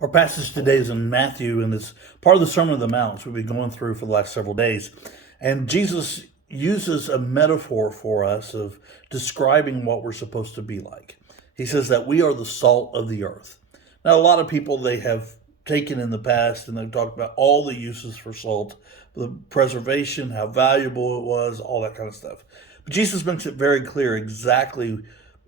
Our passage today is in Matthew, and it's part of the Sermon on the Mount we've been going through for the last several days. And Jesus uses a metaphor for us of describing what we're supposed to be like. He says that we are the salt of the earth. Now, a lot of people they have taken in the past and they've talked about all the uses for salt, the preservation, how valuable it was, all that kind of stuff. But Jesus makes it very clear exactly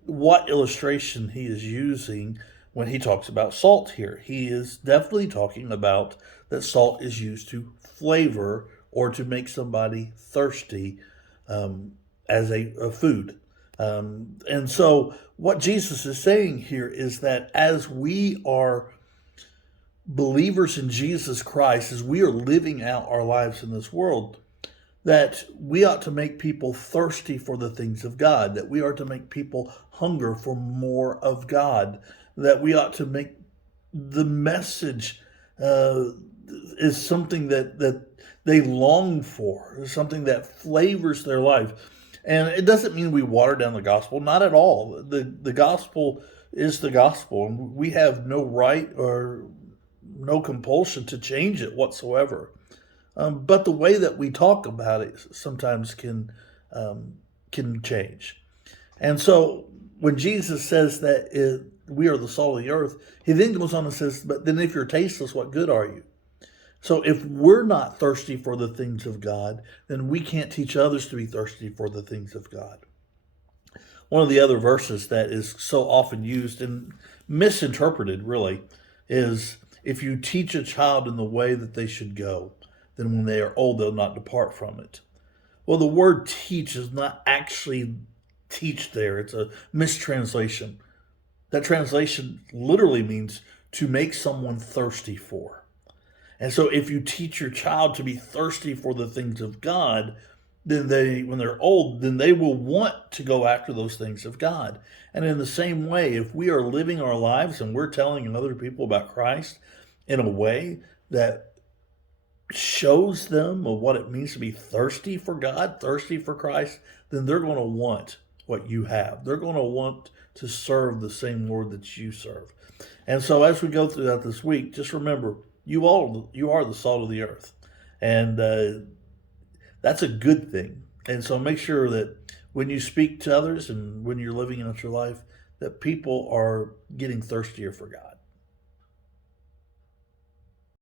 what illustration he is using when he talks about salt here. He is definitely talking about that salt is used to flavor or to make somebody thirsty as a food. And so, what Jesus is saying here is that as we are believers in Jesus Christ, as we are living out our lives in this world, that we ought to make people thirsty for the things of God, that we are to make people hunger for more of God, that we ought to make the message is something that they long for, something that flavors their life. And it doesn't mean we water down the gospel, not at all. The gospel is the gospel, and we have no right or no compulsion to change it whatsoever. But the way that we talk about it sometimes can change. And so when Jesus says that we are the salt of the earth, he then goes on and says, "But then if you're tasteless, what good are you?" So if we're not thirsty for the things of God, then we can't teach others to be thirsty for the things of God. One of the other verses that is so often used and misinterpreted, really, is if you teach a child in the way that they should go, then when they are old, they'll not depart from it. Well, the word teach is not actually teach there, it's a mistranslation. That translation literally means to make someone thirsty for. And so if you teach your child to be thirsty for the things of God, then when they're old, then they will want to go after those things of God. And in the same way, if we are living our lives and we're telling other people about Christ in a way that shows them of what it means to be thirsty for God, thirsty for Christ, then they're going to want what you have. They're going to want to serve the same Lord that you serve. And so as we go throughout this week, just remember, you are the salt of the earth. And that's a good thing. And so make sure that when you speak to others and when you're living out your life, that people are getting thirstier for God.